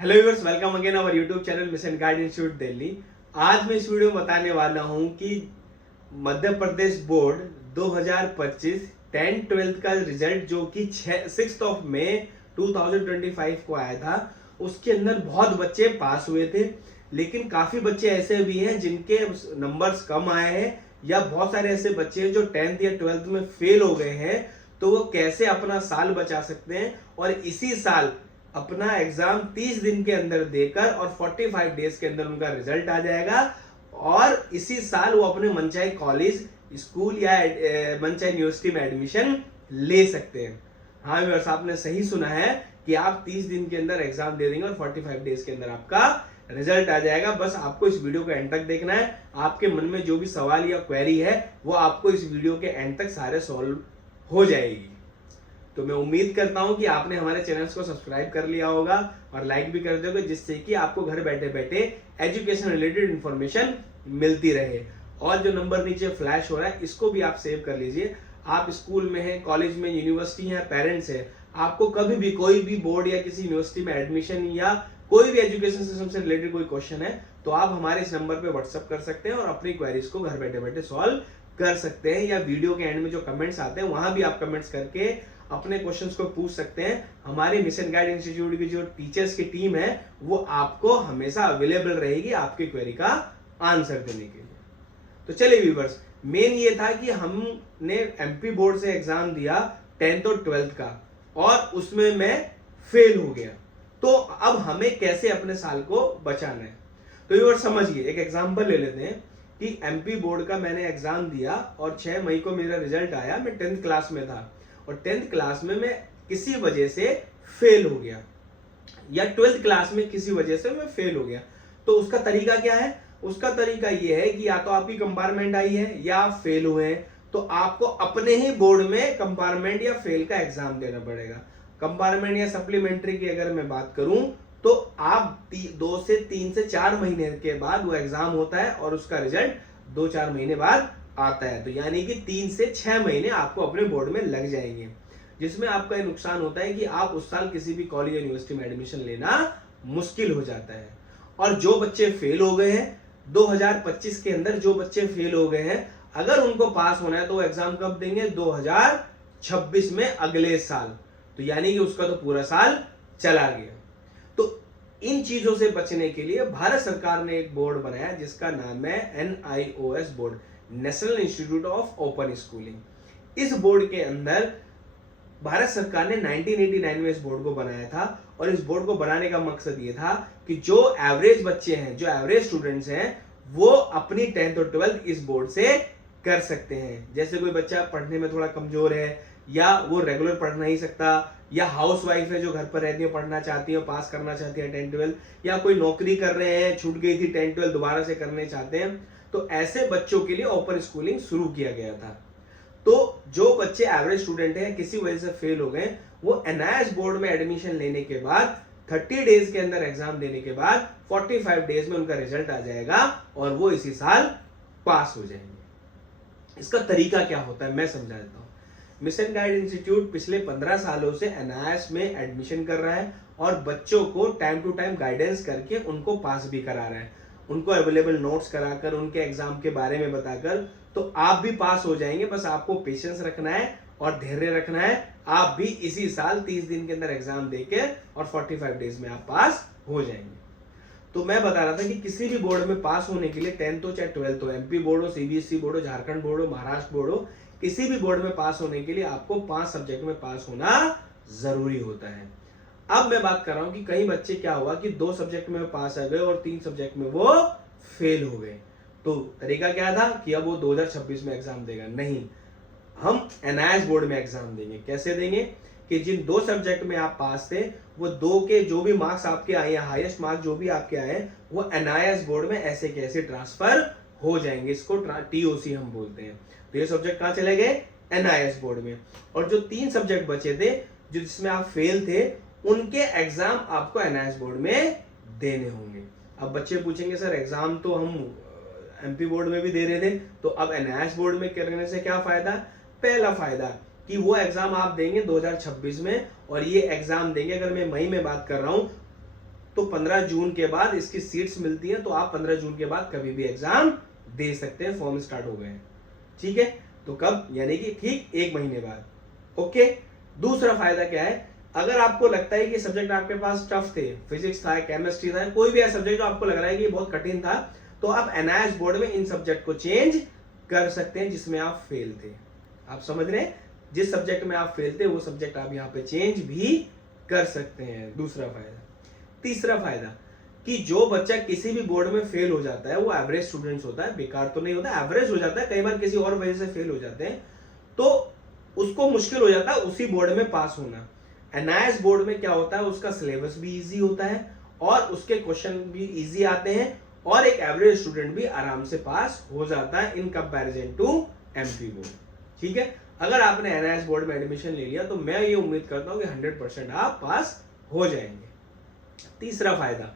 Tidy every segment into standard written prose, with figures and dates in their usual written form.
Hello viewers, welcome again our YouTube channel mission guide institute Delhi. आज मैं इस video में बताने वाला हूं कि मध्य प्रदेश बोर्ड 2025 10th-12th का रिजल्ट जो कि 6 मई 2025 को आया था, उसके अंदर बहुत बच्चे पास हुए थे। लेकिन काफी बच्चे ऐसे भी हैं जिनके नंबर्स कम आए हैं, या बहुत सारे ऐसे बच्चे हैं जो 10th या 12th में फेल हो गए हैं। तो वो कैसे अपना साल बचा सकते हैं और इसी साल अपना एग्जाम 30 दिन के अंदर देकर और 45 डेज के अंदर उनका रिजल्ट आ जाएगा और इसी साल वो अपने मनचाही कॉलेज, स्कूल या मनचाही यूनिवर्सिटी में एडमिशन ले सकते हैं। हाँ व्यूअर्स, आपने सही सुना है कि आप 30 दिन के अंदर एग्जाम दे देंगे और 45 डेज के अंदर आपका रिजल्ट आ जाएगा। बस आपको इस वीडियो को एंड तक देखना है। आपके मन में जो भी सवाल या क्वेरी है वो आपको इस वीडियो के एंड तक सारे सॉल्व हो जाएगी। तो मैं उम्मीद करता हूं कि आपने हमारे चैनल्स को सब्सक्राइब कर लिया होगा और लाइक भी कर दोगे, जिससे कि आपको घर बैठे बैठे एजुकेशन रिलेटेड इंफॉर्मेशन मिलती रहे। और जो नंबर नीचे फ्लैश हो रहा है इसको भी आप सेव कर लीजिए। आप स्कूल में हैं, कॉलेज में, यूनिवर्सिटी है, पेरेंट्स है, आपको कभी भी कोई भी बोर्ड या किसी यूनिवर्सिटी में एडमिशन या कोई भी एजुकेशन सिस्टम से रिलेटेड कोई क्वेश्चन है तो आप हमारे इस नंबर पे व्हाट्सएप कर सकते हैं और अपनी क्वेरीज को घर बैठे बैठे सॉल्व कर सकते हैं। या वीडियो के एंड में जो कमेंट्स आते हैं वहां भी आप कमेंट्स करके अपने क्वेश्चंस को पूछ सकते हैं। हमारे मिशन गाइड इंस्टीट्यूट की जो टीचर्स की टीम है वो आपको हमेशा अवेलेबल रहेगी आपकी क्वेरी का आंसर देने के लिए। तो चलिए व्यूअर्स, मेन ये था कि हमने एमपी बोर्ड से एग्जाम दिया 10th और 12th का और उसमें मैं फेल हो गया। तो अब हमें कैसे अपने साल को बचाना है, तो व्यूअर्स समझिए। एक एग्जांपल ले लेते हैं कि एमपी बोर्ड का मैंने एग्जाम दिया और 6 मई को मेरा रिजल्ट आया। मैं 10th क्लास में था और 10th क्लास में मैं किसी वजह से फेल हो गया, या 12th क्लास में किसी वजह से मैं फेल हो गया। तो उसका तरीका क्या है? उसका तरीका यह है कि या तो आपकी कंपार्टमेंट आई है या आप फेल हुए हैं, तो आपको अपने ही बोर्ड में कंपार्टमेंट या फेल का एग्जाम देना पड़ेगा। कंपार्टमेंट या सप्लीमेंट्री की अगर मैं बात करूं तो आप 2 से 3 से 4 महीने के बाद वो एग्जाम होता है और उसका रिजल्ट 2-4 महीने बाद आता है। तो यानी कि 3 से 6 महीने आपको अपने बोर्ड में लग जाएंगे, जिसमें आपका ये नुकसान होता है कि आप उस साल किसी भी कॉलेज या यूनिवर्सिटी में एडमिशन लेना मुश्किल हो जाता है। और जो बच्चे फेल हो गए हैं 2025 के अंदर, जो बच्चे फेल हो गए हैं, अगर उनको पास होना है तो एग्जाम कब देंगे? 2026 में, अगले साल। तो यानी कि उसका तो पूरा साल चला गया। तो इन चीजों से बचने के लिए भारत सरकार ने एक बोर्ड बनाया जिसका नाम है NIOS board, national institute of open schooling. इस बोर्ड के अंदर भारत सरकार ने 1989 में इस बोर्ड को बनाया था और इस बोर्ड को बनाने का मकसद ये था कि जो एवरेज बच्चे हैं, जो एवरेज स्टूडेंट्स हैं, वो अपनी 10th और 12th इस बोर्ड से कर सकते हैं। जैसे कोई बच्चा पढ़ने में थोड़ा कमजोर है या वो रेगुलर पढ़ नहीं सकता, या हाउस वाइफ है जो घर पर रहती है, पढ़ना चाहती है, पास करना चाहती है 10th 12th, या कोई नौकरी कर रहे हैं, छूट गई थी 10th 12th, दोबारा से करने चाहते हैं, तो ऐसे बच्चों के लिए ओपन स्कूलिंग शुरू किया गया था। तो जो बच्चे एवरेज स्टूडेंट हैं, किसी वजह से फेल हो गए, वो NIOS बोर्ड में एडमिशन लेने के बाद 30 डेज के अंदर एग्जाम देने के बाद 45 डेज में उनका रिजल्ट आ जाएगा और वो इसी साल पास हो जाएंगे। इसका तरीका क्या होता है मैं समझा देता हूं। मिशन गाइड इंस्टीट्यूट पिछले 15 सालों से NIOS में एडमिशन कर रहा है और बच्चों को टाइम टू टाइम गाइडेंस करके उनको पास भी करा रहा है, उनको अवेलेबल नोट्स कराकर, उनके एग्जाम के बारे में बताकर। तो आप भी पास हो जाएंगे, बस आपको पेशेंस रखना है और धैर्य रखना है। आप भी इसी साल 30 दिन के अंदर एग्जाम देके और 45 डेज में आप पास हो जाएंगे। तो मैं बता रहा था कि किसी भी बोर्ड में पास होने के लिए 10th हो चाहे 12th हो, MP बोर्ड हो, CBSE बोर्ड हो, झारखंड बोर्ड हो, महाराष्ट्र बोर्ड हो, किसी भी बोर्ड में पास होने के लिए आपको 5 सब्जेक्ट में पास होना जरूरी होता है। अब मैं बात कर रहा हूं कि कई बच्चे क्या हुआ कि 2 सब्जेक्ट में पास आ गए और 3 सब्जेक्ट में वो फेल हो गए। तो तरीका क्या था कि अब वो 2026 में एग्जाम देगा? नहीं, हम NIOS बोर्ड में एग्जाम देंगे। कैसे देंगे कि जिन 2 सब्जेक्ट में आप पास थे, वो 2 के जो भी मार्क्स आपके आए हैं, हाईएस्ट मार्क्स जो भी आपके आए हैं, वो NIOS बोर्ड में ऐसे कैसे ट्रांसफर हो जाएंगे। इसको TOC हम बोलते हैं। तो ये सब्जेक्ट कहां चले गए? NIOS बोर्ड में। और जो 3 सब्जेक्ट बचे थे, जो जिसमें आप फेल थे, उनके एग्जाम आपको NIOS बोर्ड में देने होंगे। अब बच्चे पूछेंगे सर एग्जाम तो हम MP बोर्ड में भी दे रहे थे, तो अब NIOS बोर्ड में करने से क्या फायदा? पहला फायदा कि वो एग्जाम आप देंगे 2026 में, और ये एग्जाम देंगे, अगर मैं मई में बात कर रहा हूं तो 15 जून के बाद इसकी सीट्स मिलती हैं, तो आप 15 जून के बाद कभी भी एग्जाम दे सकते हैं, फॉर्म स्टार्ट हो गए हैं। ठीक है, तो कब, यानी कि ठीक 1 महीने बाद। ओके, दूसरा फायदा क्या है, अगर आपको लगता है कि सब्जेक्ट आपके पास टफ थे, फिजिक्स था, केमिस्ट्री था, कोई भी ऐसा सब्जेक्ट जो आपको लग रहा है कि बहुत कठिन था, तो आप एनआईएस बोर्ड में इन सब्जेक्ट को चेंज कर सकते हैं जिसमें आप फेल थे। आप समझ रहे हैं, जिस सब्जेक्ट में आप फेल थे वो सब्जेक्ट आप यहाँ पे चेंज भी कर सकते हैं। दूसरा फायदा। तीसरा फायदा कि जो बच्चा किसी भी बोर्ड में फेल हो जाता है वो एवरेज स्टूडेंट्स होता है, बेकार तो नहीं होता, एवरेज हो जाता है, कई बार किसी और वजह से फेल हो जाते हैं, तो उसको मुश्किल हो जाता है उसी बोर्ड में पास होना। एनआईएस बोर्ड में क्या होता है, उसका सिलेबस भी इजी होता है और उसके क्वेश्चन भी इजी आते हैं और एक एवरेज स्टूडेंट भी आराम से पास हो जाता है in comparison to MP board. ठीक है, अगर आपने एनआईएस बोर्ड में एडमिशन ले लिया तो मैं ये उम्मीद करता हूं कि 100% आप पास हो जाएंगे। तीसरा फायदा,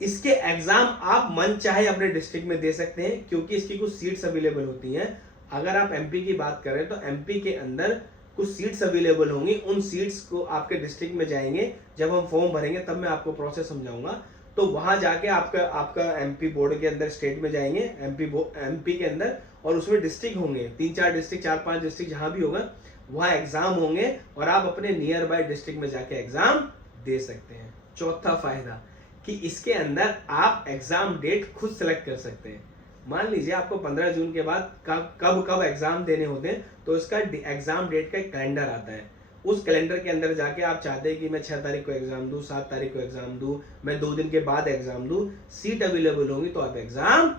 इसके एग्जाम आप मन चाहे अपने डिस्ट्रिक्ट में दे सकते हैं क्योंकि इसकी कुछ सीट्स अवेलेबल होती हैं। अगर आप एमपी की बात करें तो एमपी के अंदर कुछ सीट्स अवेलेबल होंगी, उन सीट्स को आपके डिस्ट्रिक्ट में जाएंगे, जब हम फॉर्म भरेंगे तब मैं आपको प्रोसेस समझाऊंगा, तो वहां जाके आपका एमपी बोर्ड के अंदर स्टेट में जाएंगे, एमपी के अंदर, और उसमें डिस्ट्रिक्ट होंगे, 3-4 डिस्ट्रिक्ट, 4-5 डिस्ट्रिक्ट, जहां भी होगा वहां एग्जाम होंगे और आप अपने नियर बाय डिस्ट्रिक्ट में जाके एग्जाम दे सकते हैं। चौथा फायदा कि इसके अंदर आप एग्जाम डेट खुद सेलेक्ट कर सकते हैं। मान लीजिए आपको 15 जून के बाद कब एग्जाम देने होते हैं, तो इसका एग्जाम डेट का एक कैलेंडर आता है। उस कैलेंडर के अंदर जाके आप चाहते हैं कि मैं 6 तारीख को एग्जाम दूं, 7 तारीख को एग्जाम दूं, मैं 2 दिन के बाद एग्जाम दूं, सीट अवेलेबल होंगी तो आप एग्जाम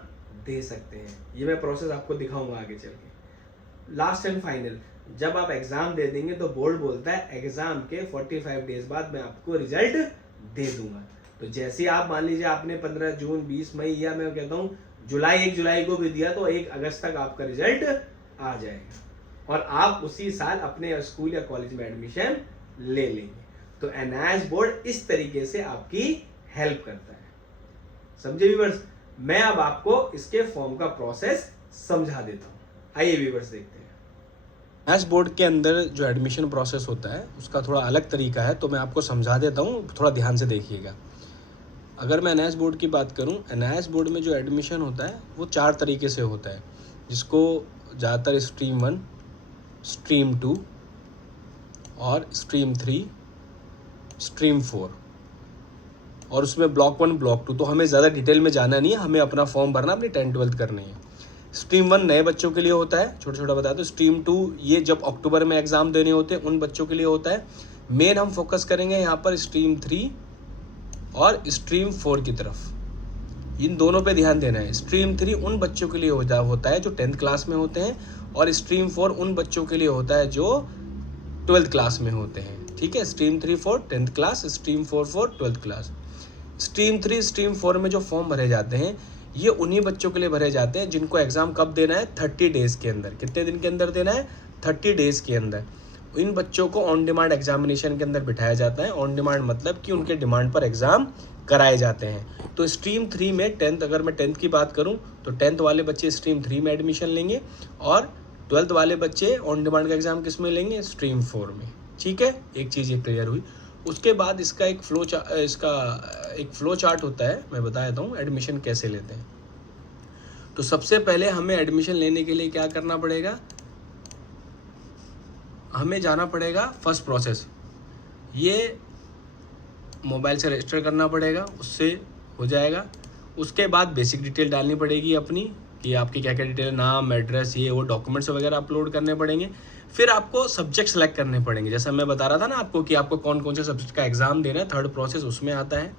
दे सकते हैं। ये मैं प्रोसेस आपको दिखाऊंगा आगे चल के। लास्ट एंड फाइनल, जब आप एग्जाम दे देंगे तो बोर्ड बोलता है एग्जाम के 45 डेज बाद मैं आपको रिजल्ट दे दूंगा। तो जैसे आप मान लीजिए आपने 15 जून, 20 मई, या मैं कहता हूँ 1 जुलाई को भी दिया, तो 1 अगस्त तक आपका रिजल्ट आ जाएगा और आप उसी साल अपने स्कूल या कॉलेज में एडमिशन ले लेंगे। तो एनआईएस बोर्ड इस तरीके से आपकी हेल्प करता है। समझे व्यूअर्स? मैं अब आपको इसके फॉर्म का प्रोसेस समझा देता हूँ। आइए व्यूअर्स देखते हैं। एनआईएस बोर्ड के अंदर जो एडमिशन प्रोसेस होता है उसका थोड़ा अलग तरीका है, तो मैं आपको समझा देता हूँ, थोड़ा ध्यान से देखिएगा। अगर मैं एनआईएस बोर्ड की बात करूं, एनआईएस बोर्ड में जो एडमिशन होता है वो 4 तरीके से होता है, जिसको ज़्यादातर स्ट्रीम 1, स्ट्रीम 2 और स्ट्रीम 3, स्ट्रीम 4, और उसमें ब्लॉक 1, ब्लॉक 2। तो हमें ज़्यादा डिटेल में जाना नहीं है, हमें अपना फॉर्म भरना, अपनी 10th-12th करनी है। स्ट्रीम 1 नए बच्चों के लिए होता है, छोटा छोटा बताया। तो स्ट्रीम 2 ये जब अक्टूबर में एग्ज़ाम देने होते हैं उन बच्चों के लिए होता है। मेन हम फोकस करेंगे यहाँ पर स्ट्रीम 3 और स्ट्रीम 4 की तरफ, इन दोनों पे ध्यान देना है। स्ट्रीम 3 उन बच्चों के लिए होता है जो 10th क्लास में होते हैं, और स्ट्रीम 4 उन बच्चों के लिए होता है जो 12th क्लास में होते हैं। ठीक है, stream 3 4 10th class, stream 4 12th class. Stream 3 stream 4 में जो फॉर्म भरे जाते हैं ये उन्हीं बच्चों के लिए भरे जाते हैं जिनको एग्ज़ाम कब देना है, 30 डेज़ के अंदर। कितने दिन के अंदर देना है? 30 डेज़ के अंदर। इन बच्चों को ऑन डिमांड एग्जामिनेशन के अंदर बिठाया जाता है। ऑन डिमांड मतलब कि उनके डिमांड पर एग्ज़ाम कराए जाते हैं। तो स्ट्रीम 3 में 10th, अगर मैं 10th की बात करूं तो 10th वाले बच्चे स्ट्रीम 3 में एडमिशन लेंगे और 12th वाले बच्चे ऑन डिमांड का एग्ज़ाम किस में लेंगे? स्ट्रीम 4 में। ठीक है, एक चीज़ ये क्लियर हुई। उसके बाद इसका एक फ्लो चार्ट होता है, मैं बता देता हूँ एडमिशन कैसे लेते हैं। तो सबसे पहले हमें एडमिशन लेने के लिए क्या करना पड़ेगा? हमें जाना पड़ेगा फर्स्ट प्रोसेस, ये मोबाइल से रजिस्टर करना पड़ेगा, उससे हो जाएगा। उसके बाद बेसिक डिटेल डालनी पड़ेगी अपनी, कि आपकी क्या क्या डिटेल, नाम, एड्रेस, ये वो डॉक्यूमेंट्स वगैरह अपलोड करने पड़ेंगे। फिर आपको सब्जेक्ट सेलेक्ट करने पड़ेंगे, जैसा मैं बता रहा था ना आपको कि आपको कौन कौन से सब्जेक्ट का एग्ज़ाम देना है। 3rd प्रोसेस उसमें आता है,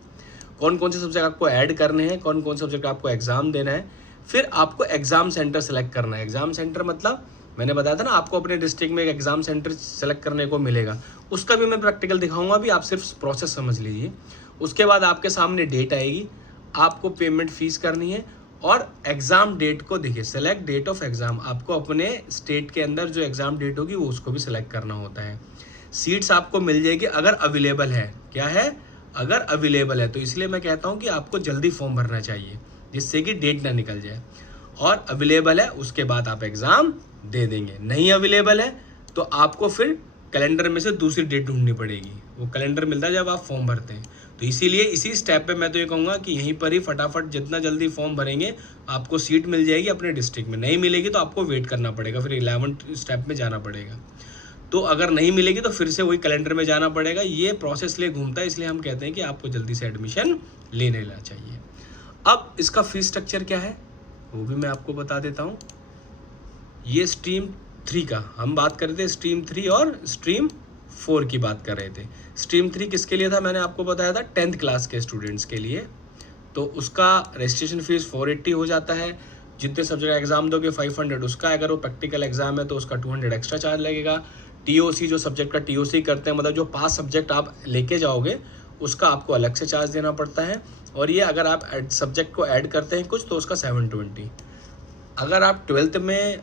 कौन कौन से सब्जेक्ट आपको ऐड करने हैं, कौन कौन से सब्जेक्ट आपको एग्ज़ाम देना है। फिर आपको एग्ज़ाम सेंटर सेलेक्ट करना है। एग्ज़ाम सेंटर मतलब मैंने बताया था ना आपको अपने डिस्ट्रिक्ट में एक एग्ज़ाम सेंटर सेलेक्ट करने को मिलेगा, उसका भी मैं प्रैक्टिकल दिखाऊंगा, अभी आप सिर्फ प्रोसेस समझ लीजिए। उसके बाद आपके सामने डेट आएगी, आपको पेमेंट फीस करनी है और एग्ज़ाम डेट को देखिए, सेलेक्ट डेट ऑफ एग्ज़ाम, आपको अपने स्टेट के अंदर जो एग्ज़ाम डेट होगी वो उसको भी सिलेक्ट करना होता है। सीट्स आपको मिल जाएगी अगर अवेलेबल है। क्या है? अगर अवेलेबल है। तो इसलिए मैं कहता हूँ कि आपको जल्दी फॉर्म भरना चाहिए जिससे कि डेट ना निकल जाए। और अवेलेबल है उसके बाद आप एग्ज़ाम दे देंगे। नहीं अवेलेबल है तो आपको फिर कैलेंडर में से दूसरी डेट ढूंढनी पड़ेगी। वो कैलेंडर मिलता है जब आप फॉर्म भरते हैं। तो इसीलिए इसी स्टेप पे मैं तो ये कहूँगा कि यहीं पर ही फटाफट जितना जल्दी फॉर्म भरेंगे आपको सीट मिल जाएगी अपने डिस्ट्रिक्ट में। नहीं मिलेगी तो आपको वेट करना पड़ेगा, फिर 11 स्टेप में जाना पड़ेगा। तो अगर नहीं मिलेगी तो फिर से वही कैलेंडर में जाना पड़ेगा। ये प्रोसेस लिए घूमता है, इसलिए हम कहते हैं कि आपको जल्दी से एडमिशन ले लेना चाहिए। अब इसका फीस स्ट्रक्चर क्या है वो भी मैं आपको बता देता हूँ। ये स्ट्रीम 3 का हम बात कर रहे थे, स्ट्रीम 3 और स्ट्रीम 4 की बात कर रहे थे। स्ट्रीम 3 किसके लिए था, मैंने आपको बताया था 10th क्लास के स्टूडेंट्स के लिए। तो उसका रजिस्ट्रेशन फीस 480 हो जाता है। जितने सब्जेक्ट एग्जाम दोगे 500 उसका, अगर वो प्रैक्टिकल एग्जाम है तो उसका 200 एक्स्ट्रा चार्ज लगेगा। टीओसी जो सब्जेक्ट का टीओसी करते हैं, मतलब जो 5 सब्जेक्ट आप लेके जाओगे उसका आपको अलग से चार्ज देना पड़ता है। और ये अगर आप सब्जेक्ट को ऐड करते हैं कुछ तो उसका 720। अगर आप 12th में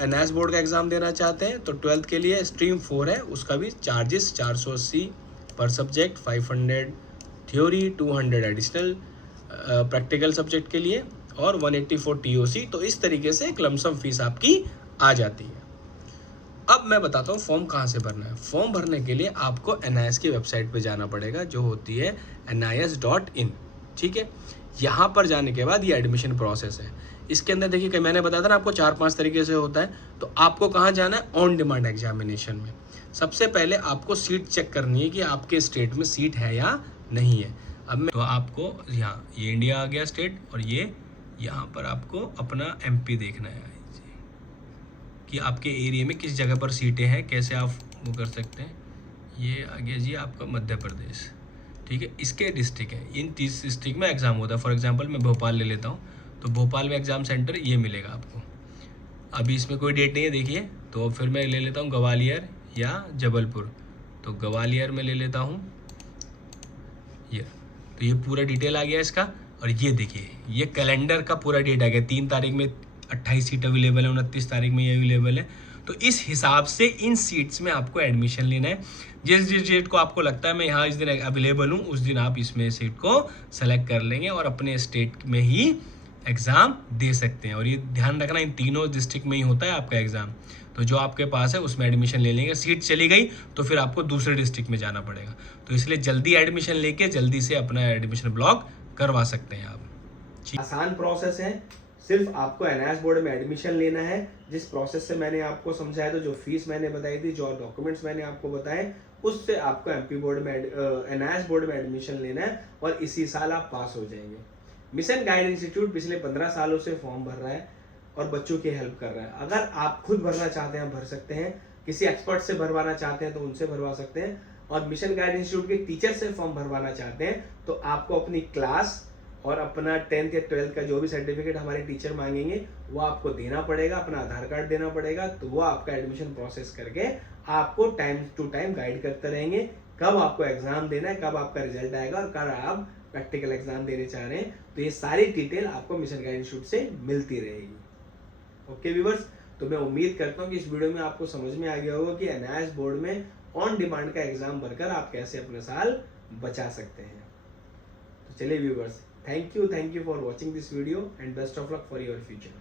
एनआईएस बोर्ड का एग्ज़ाम देना चाहते हैं तो 12th के लिए स्ट्रीम 4 है, उसका भी चार्जेस 480 पर subject, 500 theory, 200 additional practical subject के लिए और 184 टीओसी। तो इस तरीके से एक लमसम फीस आपकी आ जाती है। अब मैं बताता हूँ फॉर्म कहाँ से भरना है। फॉर्म भरने के लिए आपको एनआईएस की वेबसाइट पे जाना पड़ेगा जो होती है NIS.in, ठीक है। यहाँ पर जाने के बाद ये एडमिशन प्रोसेस है। इसके अंदर देखिए कि मैंने बताया था ना आपको 4-5 तरीके से होता है। तो आपको कहाँ जाना है, ऑन डिमांड एग्जामिनेशन में। सबसे पहले आपको सीट चेक करनी है कि आपके स्टेट में सीट है या नहीं है। अब मैं तो आपको यहाँ ये इंडिया आ गया स्टेट, और ये यहाँ पर आपको अपना MP देखना है कि आपके एरिया में किस जगह पर सीटें हैं, कैसे आप वो कर सकते हैं। ये आ गया जी आपका मध्य प्रदेश, ठीक है। इसके डिस्ट्रिक्ट है, इन 30 डिस्ट्रिक्ट में एग्ज़ाम होता है। फॉर एग्जांपल मैं भोपाल ले लेता हूँ, तो भोपाल में एग्ज़ाम सेंटर ये मिलेगा आपको। अभी इसमें कोई डेट नहीं है देखिए, तो फिर मैं ले लेता हूँ ग्वालियर या जबलपुर। तो ग्वालियर में ले लेता हूँ ये। तो ये पूरा डिटेल आ गया इसका। और ये देखिए ये कैलेंडर का पूरा डेट आ गया। 3 तारीख में 28 सीट अवेलेबल है, 29 तारीख में ये अवेलेबल है। तो इस हिसाब से इन सीट्स में आपको एडमिशन लेना है। जिस डेट को आपको लगता है मैं यहाँ इस दिन अवेलेबल हूँ, उस दिन आप इसमें सीट को सेलेक्ट कर लेंगे और अपने स्टेट में ही एग्ज़ाम दे सकते हैं। और ये ध्यान रखना इन तीनों डिस्ट्रिक्ट में ही होता है आपका एग्ज़ाम। तो जो आपके पास है उसमें एडमिशन ले लेंगे। सीट चली गई तो फिर आपको दूसरे डिस्ट्रिक्ट में जाना पड़ेगा। तो इसलिए जल्दी एडमिशन लेके जल्दी से अपना एडमिशन ब्लॉक करवा सकते हैं आप। आसान प्रोसेस है, सिर्फ आपको एनआईएस बोर्ड में एडमिशन लेना है। जिस प्रोसेस से मैंने आपको समझाया था, जो फीस मैंने बताई थी, जो डॉक्यूमेंट्स मैंने आपको बताए, उससे आपको एमपी बोर्ड में एनआईएस बोर्ड में एडमिशन लेना है और इसी साल आप पास हो जाएंगे। मिशन गाइड इंस्टीट्यूट पिछले 15 सालों से फॉर्म भर रहा है और बच्चों की हेल्प कर रहा है। अगर आप खुद भरना चाहते हैं भर सकते हैं, किसी एक्सपर्ट से भरवाना चाहते हैं तो उनसे भरवा सकते हैं, और मिशन गाइड इंस्टीट्यूट के टीचर से फॉर्म भरवाना चाहते हैं तो आपको अपनी क्लास और अपना 10th या 12th का जो भी सर्टिफिकेट हमारे टीचर मांगेंगे वो आपको देना पड़ेगा, अपना आधार कार्ड देना पड़ेगा। तो वो आपका एडमिशन प्रोसेस करके आपको टाइम टू टाइम गाइड करते रहेंगे, कब आपको एग्जाम देना है, कब आपका रिजल्ट आएगा और कब आप प्रैक्टिकल एग्जाम देने चाह रहे हैं। तो ये सारी डिटेल आपको मिशन गाइड इंस्टीट्यूट से मिलती रहेगी। ओके व्यूअर्स, तो मैं उम्मीद करता हूँ कि इस वीडियो में आपको समझ में आ गया होगा कि एनआईएस बोर्ड में ऑन डिमांड का एग्जाम भरकर आप कैसे अपना साल बचा सकते हैं। तो चलिए viewers, thank you for watching this video and best of luck for your future.